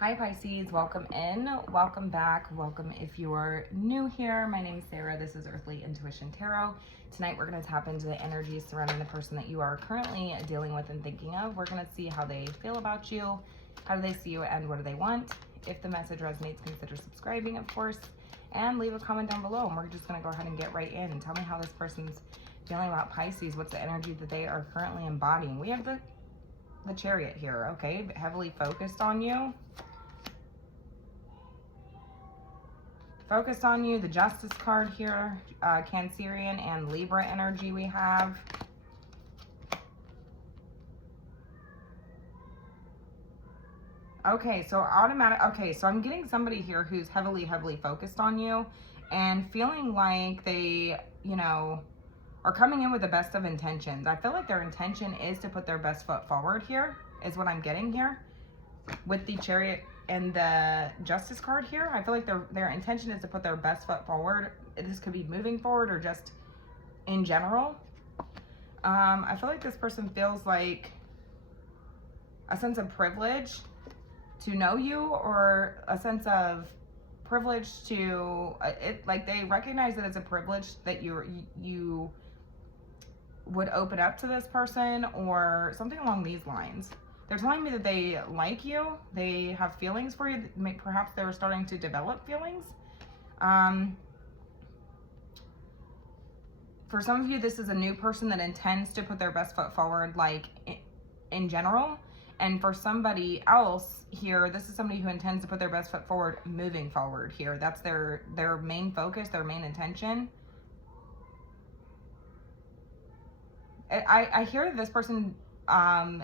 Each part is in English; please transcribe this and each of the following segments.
Hi Pisces, welcome in, welcome back, welcome if you're new here. My name is Sarah, this is Earthly Intuition Tarot. Tonight we're going to tap into the energies surrounding the person that you are currently dealing with and thinking of. We're going to see how they feel about you, how do they see you, and what do they want. If the message resonates, consider subscribing, of course, and leave a comment down below. And we're just going to go ahead and get right in and tell me how this person's feeling about Pisces. What's the energy that they are currently embodying? We have the Chariot here, okay, heavily focused on you. Focused on you, the Justice card here, Cancerian and Libra energy we have. Okay, so so I'm getting somebody here who's heavily focused on you and feeling like they, are coming in with the best of intentions. I feel like their intention is to put their best foot forward here, is what I'm getting here. With the Chariot and the Justice card here, I feel like their intention is to put their best foot forward. This could be moving forward or just in general. I feel like this person feels like a sense of privilege to know you, or a sense of privilege to like they recognize that it's a privilege that you would open up to this person, or something along these lines. They're telling me that they like you, they have feelings for you, perhaps they're starting to develop feelings. For some of you, this is a new person that intends to put their best foot forward, like in general. And for somebody else here, this is somebody who intends to put their best foot forward moving forward here. That's their main focus, their main intention. I hear that this person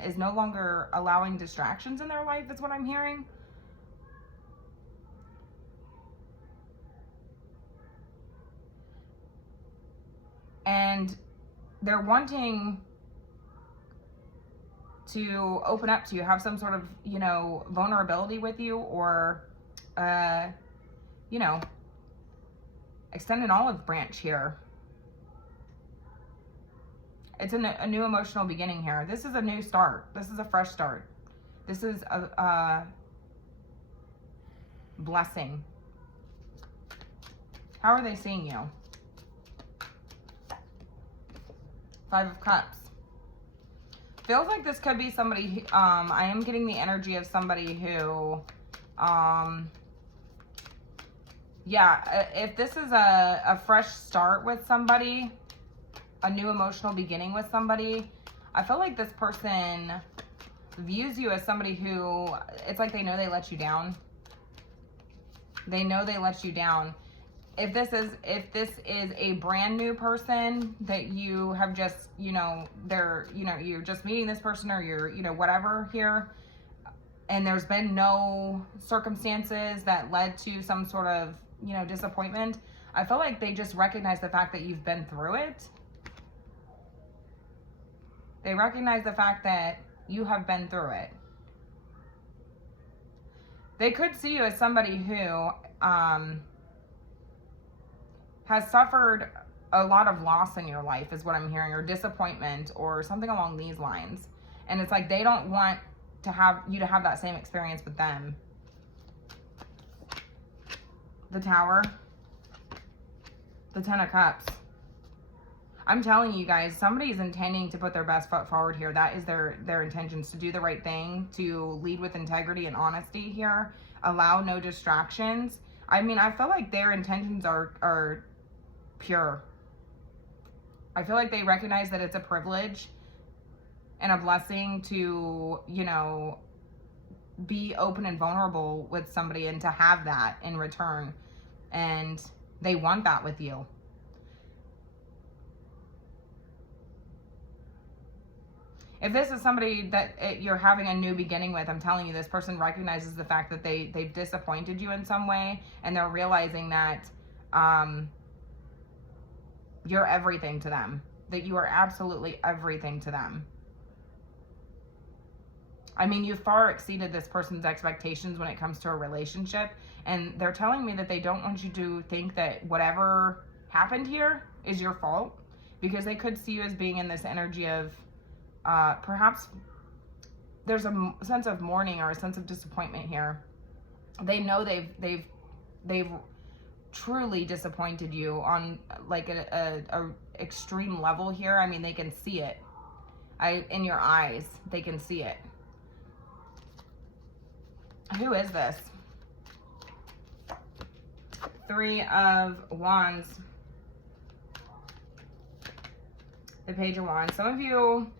is no longer allowing distractions in their life, is what I'm hearing. And they're wanting to open up to you, have some sort of, vulnerability with you, or, extend an olive branch here. It's a new emotional beginning here. This is a new start. This is a fresh start. This is a blessing. How are they seeing you? Five of Cups. Feels like this could be somebody, I am getting the energy of somebody who, if this is a fresh start with somebody, a new emotional beginning with somebody, I feel like this person views you as somebody who, it's like they know they let you down. They know they let you down. If this is a brand new person that you have just, you're just meeting this person, or you're, whatever here, and there's been no circumstances that led to some sort of, disappointment, I feel like they just recognize the fact that you've been through it. They recognize the fact that you have been through it. They could see you as somebody who, has suffered a lot of loss in your life, is what I'm hearing, or disappointment, or something along these lines. And it's like they don't want to have you to have that same experience with them. The Tower, the Ten of Cups. I'm telling you guys, somebody is intending to put their best foot forward here. That is their intentions, to do the right thing, to lead with integrity and honesty here, allow no distractions. I mean, I feel like their intentions are pure. I feel like they recognize that it's a privilege and a blessing to, be open and vulnerable with somebody, and to have that in return. And they want that with you. If this is somebody that you're having a new beginning with, I'm telling you, this person recognizes the fact that they've disappointed you in some way, and they're realizing that you're everything to them, that you are absolutely everything to them. I mean, you far exceeded this person's expectations when it comes to a relationship, and they're telling me that they don't want you to think that whatever happened here is your fault, because they could see you as being in this energy of perhaps there's a sense of mourning or a sense of disappointment here. They know they've truly disappointed you on like a extreme level here. I mean, they can see it. In your eyes, they can see it. Who is this? 3 of Wands. The Page of Wands. Some of you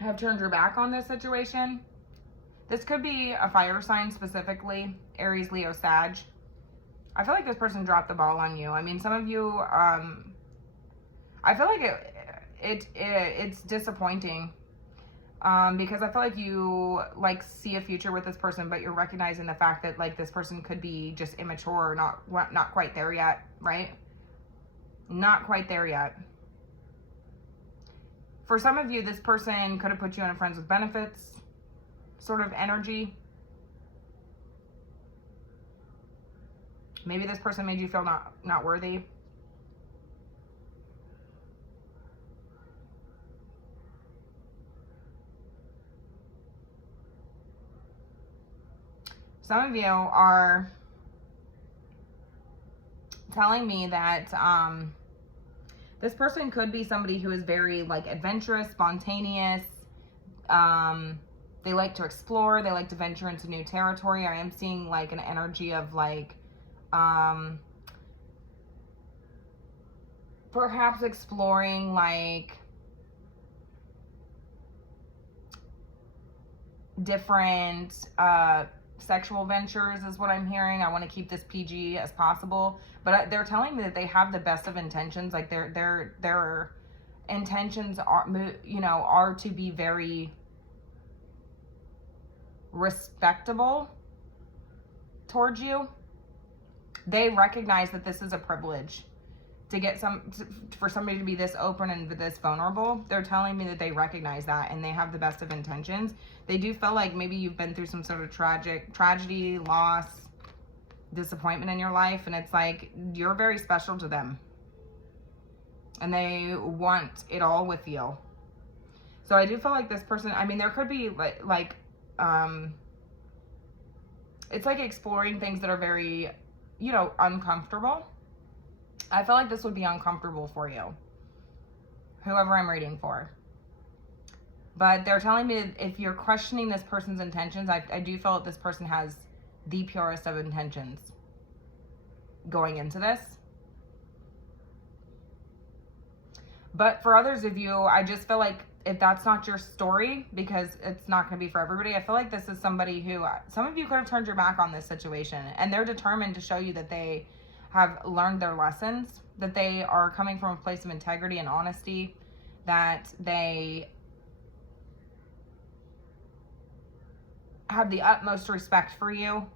have turned your back on this situation. This could be a fire sign specifically, Aries, Leo, Sag. I feel like this person dropped the ball on you. I mean, some of you, I feel like it's disappointing because I feel like you like see a future with this person, but you're recognizing the fact that like this person could be just immature, not quite there yet, right? Not quite there yet. For some of you, this person could have put you on a friends with benefits sort of energy. Maybe this person made you feel not worthy. Some of you are telling me that this person could be somebody who is very like adventurous, spontaneous. They like to explore. They like to venture into new territory. I am seeing like an energy of like perhaps exploring like different sexual ventures is what I'm hearing. I want to keep this PG as possible, but they're telling me that they have the best of intentions. Like their intentions are, you know, are to be very respectable towards you. They recognize that this is a privilege to get for somebody to be this open and this vulnerable. They're telling me that they recognize that and they have the best of intentions. They do feel like maybe you've been through some sort of tragedy, loss, disappointment in your life, and it's like you're very special to them and they want it all with you. So I do feel like this person, I mean, there could be like it's like exploring things that are very, you know, uncomfortable. I feel like this would be uncomfortable for you, whoever I'm reading for. But they're telling me that if you're questioning this person's intentions, I do feel that this person has the purest of intentions going into this. But for others of you, I just feel like if that's not your story, because it's not going to be for everybody, I feel like this is somebody who, some of you could have turned your back on this situation, and they're determined to show you that they have learned their lessons, that they are coming from a place of integrity and honesty, that they have the utmost respect for you,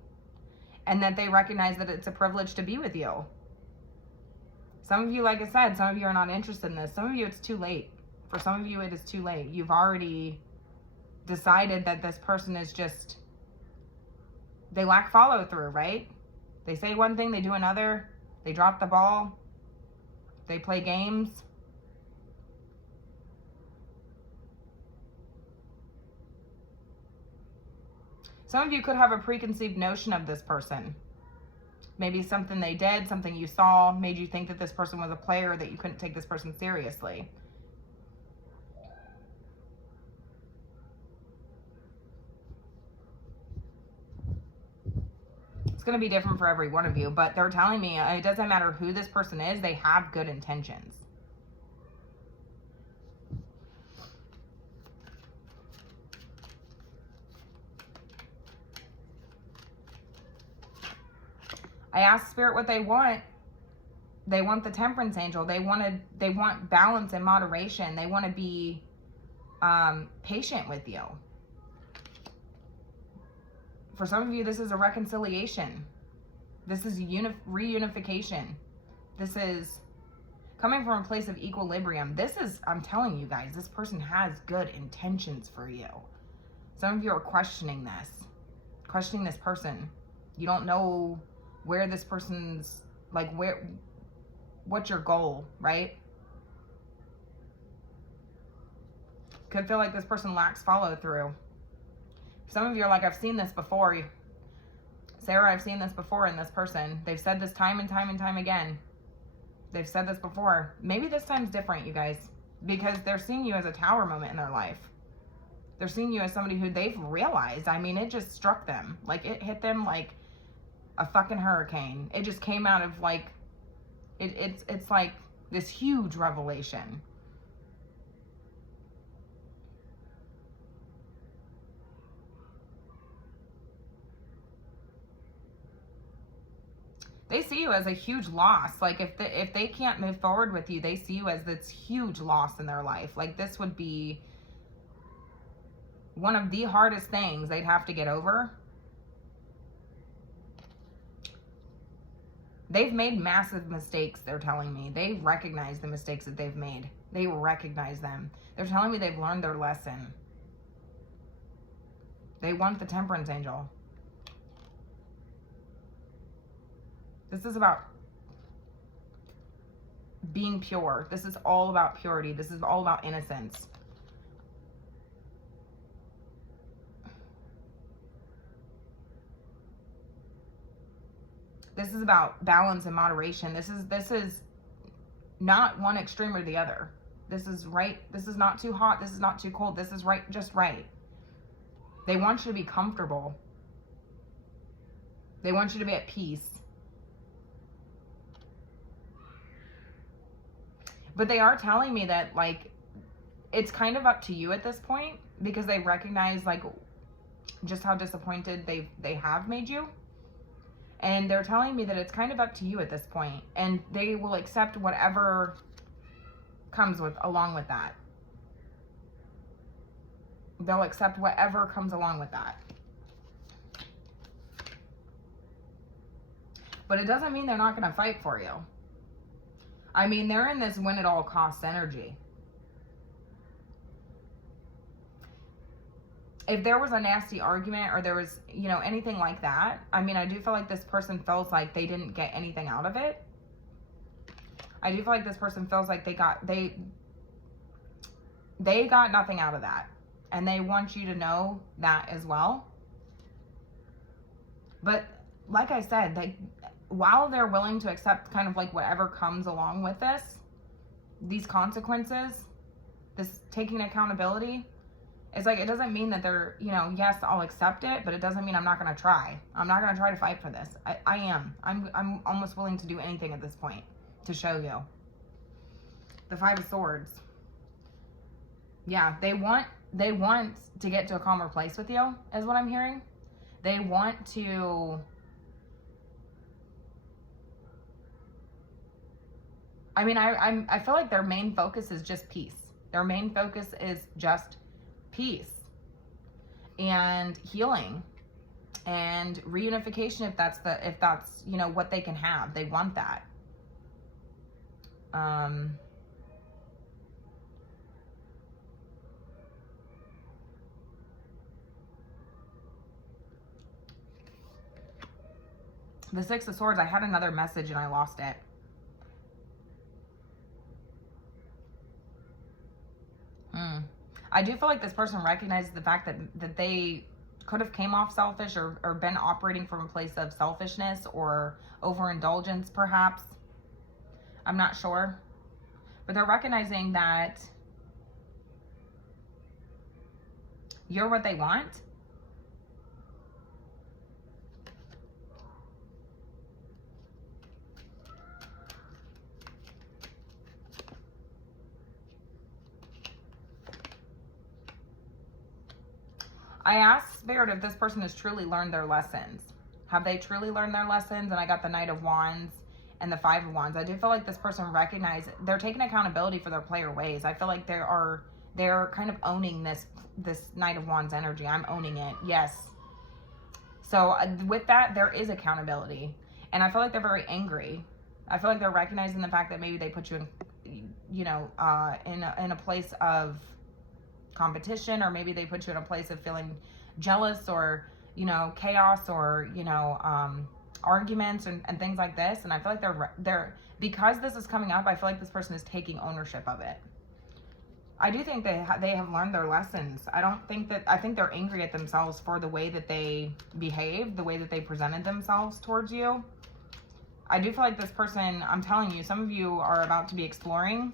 and that they recognize that it's a privilege to be with you. Some of you, like I said, some of you are not interested in this. Some of you, it's too late. For some of you, it is too late. You've already decided that this person is just, they lack follow through, right? They say one thing, they do another. They drop the ball. They play games. Some of you could have a preconceived notion of this person. Maybe something they did, something you saw, made you think that this person was a player, that you couldn't take this person seriously. It's going to be different for every one of you, but they're telling me it doesn't matter who this person is, they have good intentions. I asked Spirit what they want. They want the Temperance Angel. They want balance and moderation. They want to be patient with you. For some of you, this is a reconciliation. This is reunification. This is coming from a place of equilibrium. This is, I'm telling you guys, this person has good intentions for you. Some of you are questioning this person. You don't know where this person's, like, what's your goal, right? Could feel like this person lacks follow through. Some of you are like, I've seen this before. Sarah, I've seen this before in this person. They've said this time and time and time again. They've said this before. Maybe this time's different, you guys, because they're seeing you as a tower moment in their life. They're seeing you as somebody who they've realized, I mean, it just struck them. Like, it hit them like a fucking hurricane. It just came out of like, it's like this huge revelation. They see you as a huge loss. Like, if they can't move forward with you, they see you as this huge loss in their life. Like, this would be one of the hardest things they'd have to get over. They've made massive mistakes, they're telling me. They recognize the mistakes that they've made. They recognize them. They're telling me they've learned their lesson. They want the Temperance Angel. This is about being pure. This is all about purity. This is all about innocence. This is about balance and moderation. This is not one extreme or the other. This is right. This is not too hot. This is not too cold. This is right, just right. They want you to be comfortable. They want you to be at peace. But they are telling me that, like, it's kind of up to you at this point, because they recognize, like, just how disappointed they have made you. And they're telling me that it's kind of up to you at this point, and they will accept whatever comes along with that. They'll accept whatever comes along with that. But it doesn't mean they're not going to fight for you. I mean, they're in this win at all costs energy. If there was a nasty argument, or there was, you know, anything like that, I mean, I do feel like this person feels like they didn't get anything out of it. I do feel like this person feels like they got nothing out of that. And they want you to know that as well. But like I said, while they're willing to accept kind of like whatever comes along with this, these consequences, this taking accountability, it's like, it doesn't mean that they're, you know, yes, I'll accept it, but it doesn't mean I'm not going to try. I'm not going to try to fight for this. I am. I'm almost willing to do anything at this point to show you. The Five of Swords. Yeah, they want to get to a calmer place with you, is what I'm hearing. They want to... I mean, I feel like their main focus is just peace. Their main focus is just peace and healing and reunification, if that's you know what they can have. They want that. The Six of Swords, I had another message and I lost it. I do feel like this person recognizes the fact that they could have came off selfish or been operating from a place of selfishness or overindulgence, perhaps. I'm not sure. But they're recognizing that you're what they want. I asked Spirit if this person has truly learned their lessons. Have they truly learned their lessons? And I got the Knight of Wands and the Five of Wands. I do feel like this person recognizes, they're taking accountability for their player ways. I feel like they're kind of owning this Knight of Wands energy. I'm owning it. Yes. So with that, there is accountability. And I feel like they're very angry. I feel like they're recognizing the fact that maybe they put you in, you know, in a place of competition, or maybe they put you in a place of feeling jealous, or, you know, chaos, or, you know, arguments and things like this. And I feel like they're because this is coming up, I feel like this person is taking ownership of it. I do think they have learned their lessons. I think they're angry at themselves for the way that they behaved, the way that they presented themselves towards you. I do feel like this person, I'm telling you, some of you are about to be exploring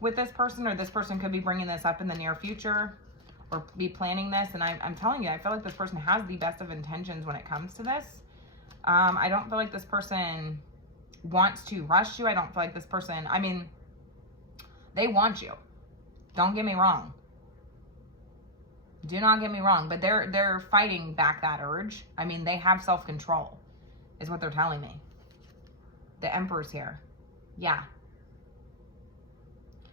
with this person, or this person could be bringing this up in the near future or be planning this. And I'm telling you, I feel like this person has the best of intentions when it comes to this. I don't feel like this person wants to rush you. I don't feel like this person, I mean, they want you. Don't get me wrong. Do not get me wrong, but they're fighting back that urge. I mean, they have self-control, is what they're telling me. The Emperor's here. Yeah.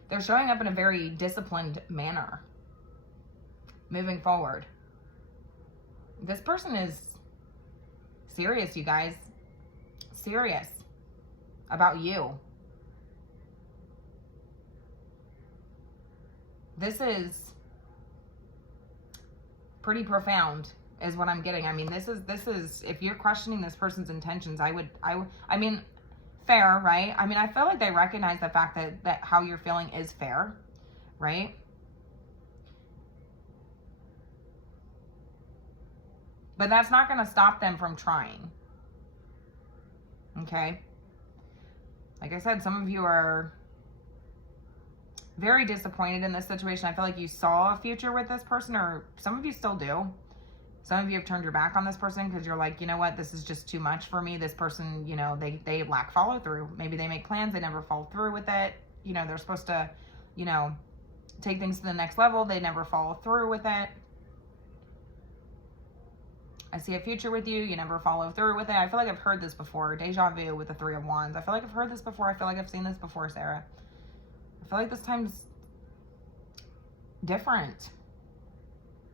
They're showing up in a very disciplined manner. Moving forward. This person is serious, you guys. Serious about you. This is pretty profound, is what I'm getting. I mean, this is if you're questioning this person's intentions, I mean, fair, right? I mean, I feel like they recognize the fact that how you're feeling is fair, right? But that's not going to stop them from trying. Okay? Like I said, some of you are very disappointed in this situation. I feel like you saw a future with this person, or some of you still do. Some of you have turned your back on this person because you're like, you know what, this is just too much for me. This person, you know, they lack follow through. Maybe they make plans, they never follow through with it. You know, they're supposed to, you know, take things to the next level. They never follow through with it. I see a future with you. You never follow through with it. I feel like I've heard this before. Deja vu with the Three of Wands. I feel like I've heard this before. I feel like I've seen this before, Sarah. I feel like this time's different.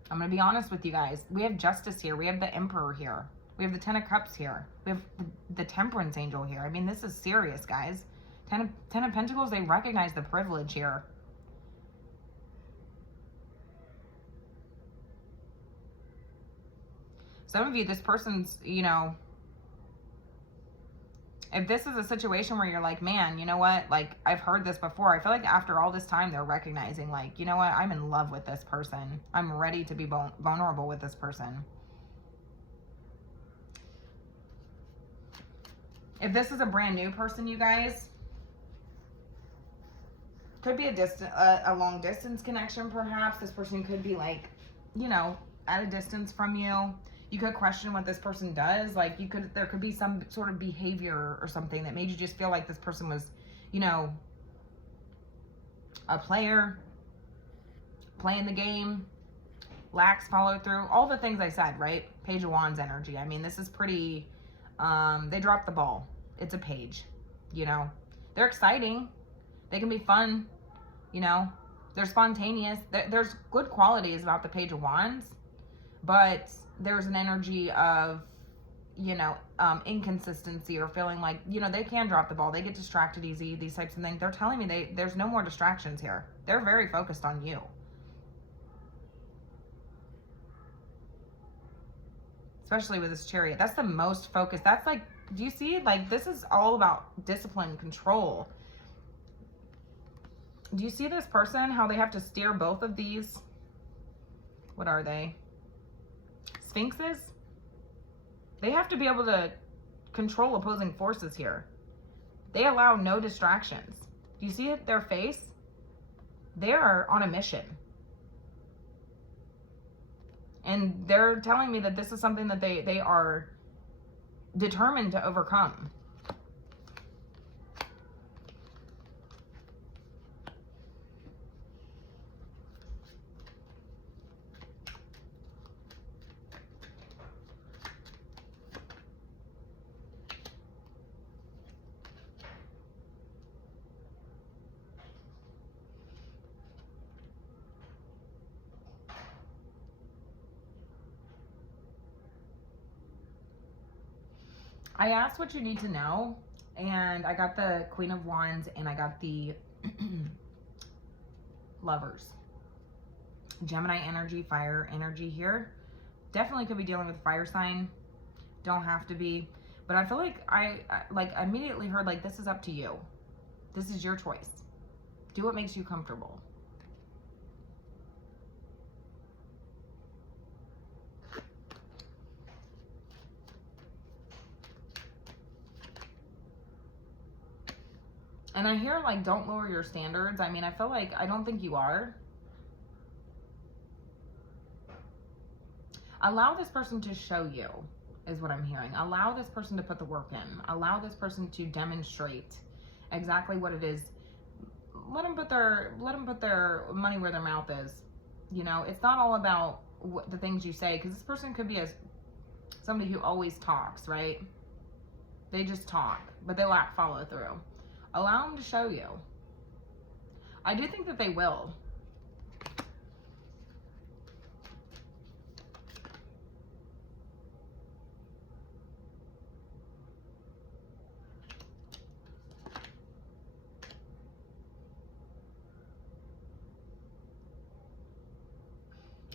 I'm going to be honest with you guys. We have Justice here. We have the Emperor here. We have the Ten of Cups here. We have the Temperance Angel here. I mean, this is serious, guys. Ten of Pentacles, they recognize the privilege here. Some of you, this person's, you know, if this is a situation where you're like, man, you know what? Like, I've heard this before. I feel like after all this time, they're recognizing, like, you know what? I'm in love with this person. I'm ready to be vulnerable with this person. If this is a brand new person, you guys, could be a long distance connection, perhaps. This person could be like, you know, at a distance from you. You could question what this person does. Like, there could be some sort of behavior or something that made you just feel like this person was, you know, a player, playing the game, lacks follow through, all the things I said, right? Page of Wands energy. I mean, this is pretty, they dropped the ball. It's a page, you know. They're exciting. They can be fun, you know. They're spontaneous. There's good qualities about the Page of Wands, but there's an energy of, you know, inconsistency, or feeling like, you know, they can drop the ball. They get distracted easy, these types of things. They're telling me there's no more distractions here. They're very focused on you. Especially with this Chariot. That's the most focused. That's like, do you see? Like, this is all about discipline, control. Do you see this person, how they have to steer both of these? What are they? Sphinxes? They have to be able to control opposing forces here. They allow no distractions. Do you see it, their face? They are on a mission. And they're telling me that this is something that they are determined to overcome. I asked what you need to know, and I got the Queen of Wands, and I got the Lovers. Gemini energy, fire energy here. Definitely could be dealing with a fire sign. Don't have to be. But I feel like I immediately heard, like, this is up to you. This is your choice. Do what makes you comfortable. And I hear like, don't lower your standards. I mean, I feel like, I don't think you are. Allow this person to show you, is what I'm hearing. Allow this person to put the work in. Allow this person to demonstrate exactly what it is. Let them put their money where their mouth is. You know, it's not all about the things you say, because this person could be somebody who always talks, right? They just talk, but they lack follow through. Allow them to show you. I do think that they will.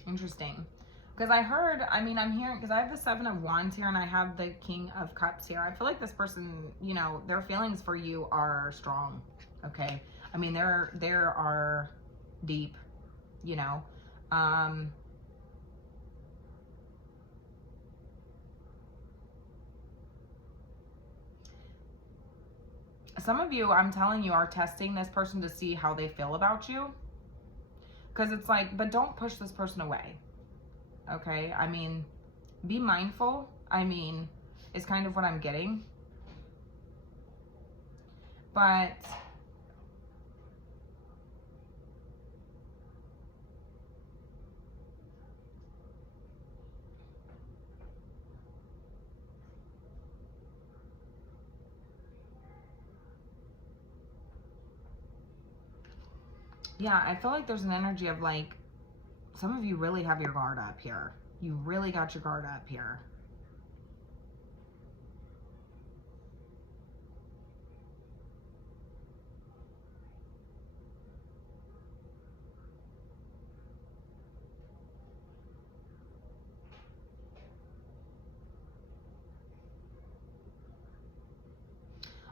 Interesting. Because I heard, I mean, I'm hearing, because I have the 7 of Wands here and I have the King of Cups here. I feel like this person, you know, their feelings for you are strong, okay? I mean, they are deep, you know. Some of you, I'm telling you, are testing this person to see how they feel about you. Because it's like, but don't push this person away. Okay? I mean, be mindful. I mean, is kind of what I'm getting. But yeah, I feel like there's an energy of like, some of you really have your guard up here. You really got your guard up here.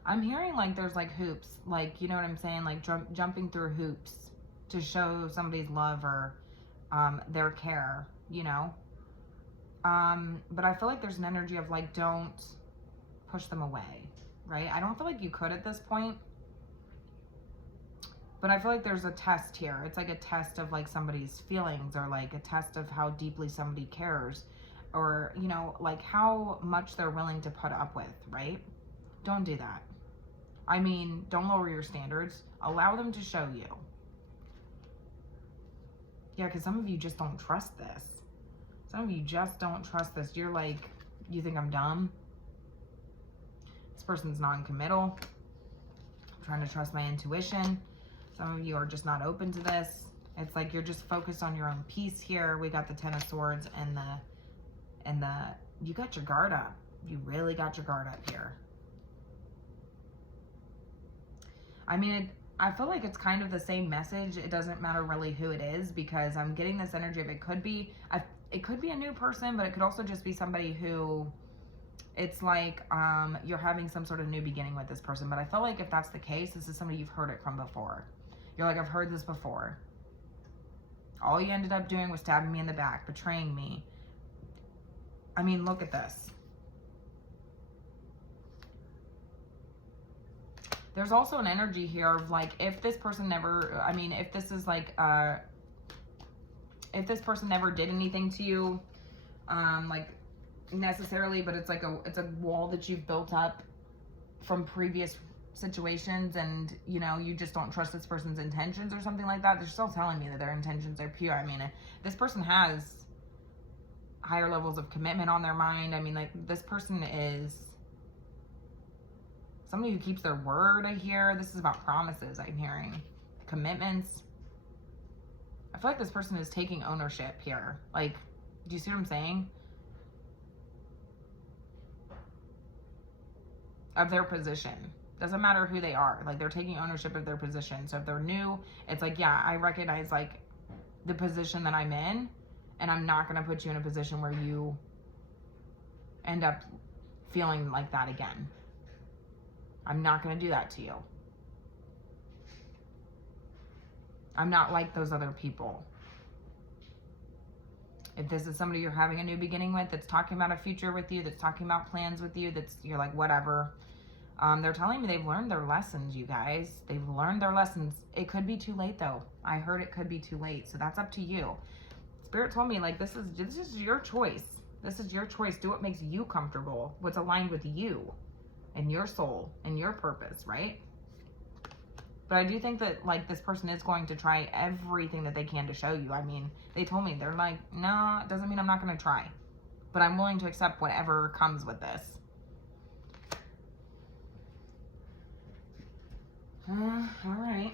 I'm hearing like there's like hoops, like, you know what I'm saying? Like jumping through hoops to show somebody's love or their care, you know? But I feel like there's an energy of like, don't push them away, right? I don't feel like you could at this point, but I feel like there's a test here. It's like a test of like somebody's feelings, or like a test of how deeply somebody cares, or, you know, like how much they're willing to put up with, right? Don't do that. I mean, don't lower your standards. Allow them to show you. Yeah, because some of you just don't trust this. Some of you just don't trust this. You're like, you think I'm dumb? This person's non-committal. I'm trying to trust my intuition. Some of you are just not open to this. It's like you're just focused on your own peace here. We got the 10 of Swords and you got your guard up. You really got your guard up here. I mean, I feel like it's kind of the same message. It doesn't matter really who it is, because I'm getting this energy of it could be a new person, but it could also just be somebody who, it's like you're having some sort of new beginning with this person. But I feel like if that's the case, this is somebody you've heard it from before. You're like, I've heard this before. All you ended up doing was stabbing me in the back, betraying me. I mean, look at this. There's also an energy here of like, if this person never, I mean, if this is like, if this person never did anything to you, like necessarily, but it's like it's a wall that you've built up from previous situations, and you know, you just don't trust this person's intentions or something like that. They're still telling me that their intentions are pure. I mean, this person has higher levels of commitment on their mind. I mean, like, this person is somebody who keeps their word, I hear. This is about promises, I'm hearing. Commitments. I feel like this person is taking ownership here. Like, do you see what I'm saying? Of their position. Doesn't matter who they are. Like, they're taking ownership of their position. So if they're new, it's like, yeah, I recognize, like, the position that I'm in, and I'm not going to put you in a position where you end up feeling like that again. I'm not going to do that to you. I'm not like those other people. If this is somebody you're having a new beginning with, that's talking about a future with you, that's talking about plans with you, you're like, whatever. They're telling me they've learned their lessons, you guys. They've learned their lessons. It could be too late, though. I heard it could be too late, so that's up to you. Spirit told me, like, this is your choice. This is your choice. Do what makes you comfortable, what's aligned with you and your soul and your purpose, right? But I do think that, like, this person is going to try everything that they can to show you. I mean, they told me, they're like, no, it doesn't mean I'm not going to try. But I'm willing to accept whatever comes with this. All right.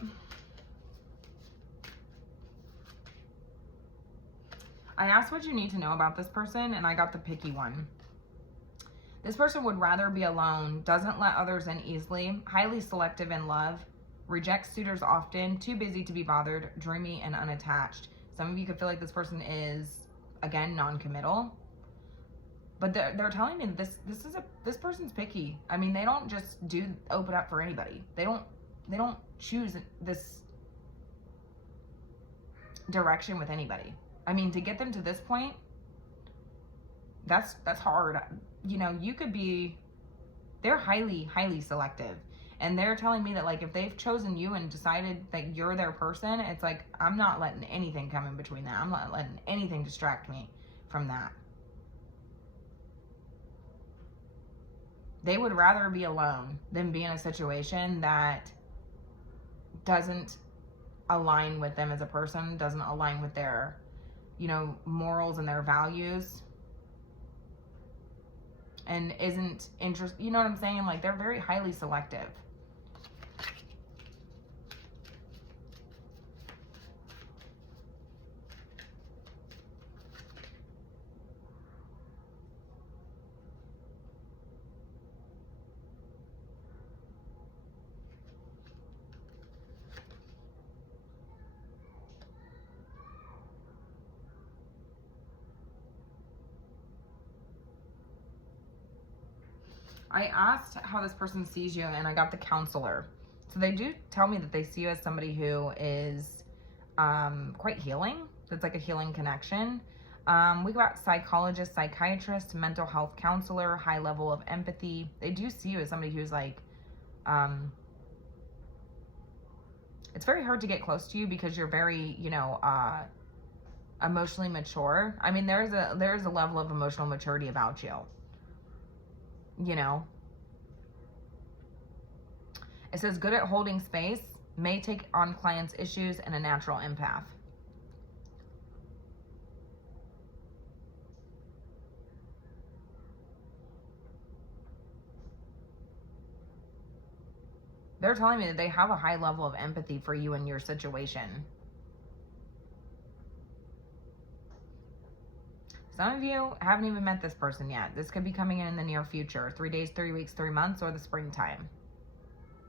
I asked what you need to know about this person, and I got the picky one. This person would rather be alone, doesn't let others in easily, highly selective in love, rejects suitors often, too busy to be bothered, dreamy and unattached. Some of you could feel like this person is, again, non-committal. But they're telling me that this person's picky. I mean, they don't just open up for anybody. They don't choose this direction with anybody. I mean, to get them to this point, that's hard. You know, you could be, they're highly selective. And they're telling me that, like, if they've chosen you and decided that you're their person, it's like, I'm not letting anything come in between that. I'm not letting anything distract me from that. They would rather be alone than be in a situation that doesn't align with them as a person, doesn't align with their, you know, morals and their values, and isn't interested. You know what I'm saying? Like, they're very highly selective. I asked how this person sees you, and I got the counselor. So they do tell me that they see you as somebody who is quite healing. That's like a healing connection. We got psychologist, psychiatrist, mental health counselor, high level of empathy. They do see you as somebody who's like, it's very hard to get close to you because you're very, you know, emotionally mature. I mean, there's a level of emotional maturity about you. You know, it says good at holding space, may take on clients' issues, and a natural empath. They're telling me that they have a high level of empathy for you and your situation. Some of you haven't even met this person yet. This could be coming in the near future. 3 days, 3 weeks, 3 months, or the springtime.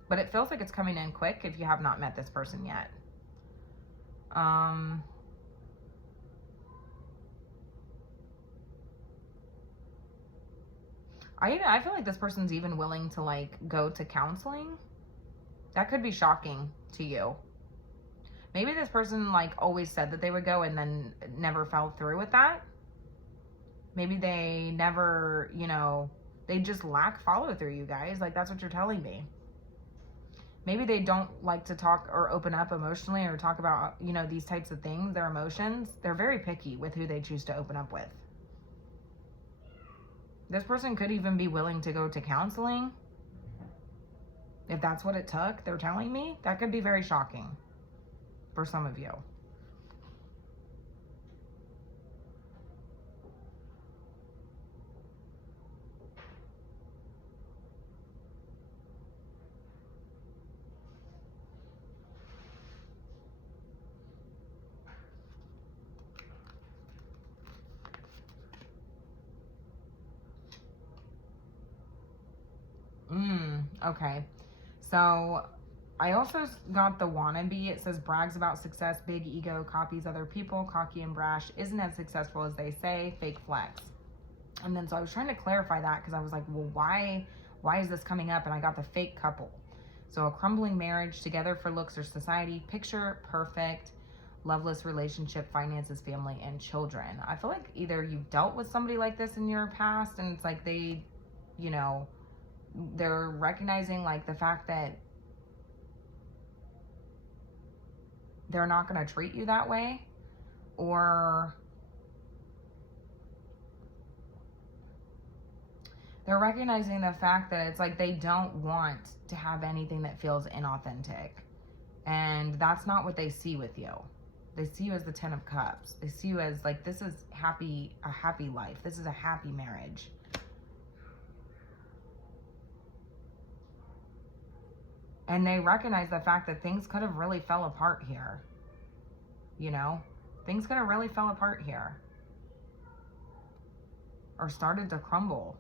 But it feels like it's coming in quick if you have not met this person yet. I feel like this person's even willing to, like, go to counseling. That could be shocking to you. Maybe this person, like, always said that they would go and then never fell through with that. Maybe they never, you know, they just lack follow through, you guys. Like, that's what you're telling me. Maybe they don't like to talk or open up emotionally or talk about, you know, these types of things, their emotions. They're very picky with who they choose to open up with. This person could even be willing to go to counseling. If that's what it took, they're telling me. That could be very shocking for some of you. Okay. So I also got the wannabe. It says brags about success, big ego, copies other people, cocky and brash, isn't as successful as they say, fake flex. And then so I was trying to clarify that because I was like, well, why is this coming up? And I got the fake couple. So a crumbling marriage, together for looks or society, picture perfect, loveless relationship, finances, family, and children. I feel like either you've dealt with somebody like this in your past and it's like they, you know, they're recognizing like the fact that they're not going to treat you that way, or they're recognizing the fact that it's like they don't want to have anything that feels inauthentic. And that's not what they see with you. They see you as the 10 of Cups. They see you as like, this is a happy life. This is a happy marriage. And they recognize the fact that things could have really fell apart here. You know, things could have really fell apart here. Or started to crumble.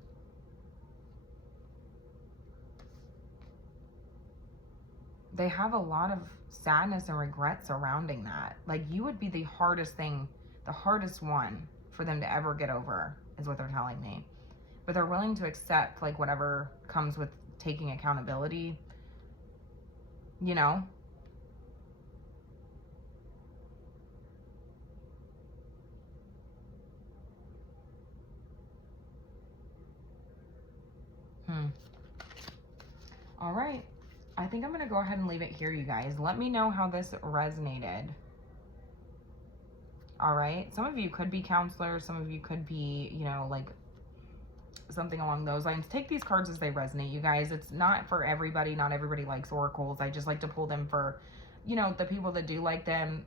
They have a lot of sadness and regret surrounding that. Like, you would be the hardest one for them to ever get over, is what they're telling me. But they're willing to accept, like, whatever comes with taking accountability, you know? All right. I think I'm going to go ahead and leave it here, you guys. Let me know how this resonated. All right. Some of you could be counselors. Some of you could be, you know, like something along those lines. Take these cards as they resonate, you guys. It's not for everybody. Not everybody likes oracles. I just like to pull them for, you know, the people that do like them.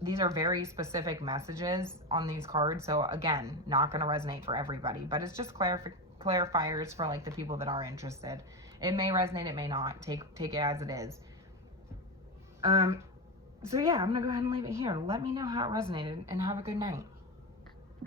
These are very specific messages on these cards. So again, not going to resonate for everybody, but it's just clarifiers for like the people that are interested. It may resonate, it may not. Take it as it is. So yeah, I'm gonna go ahead and leave it here. Let me know how it resonated, and have a good night.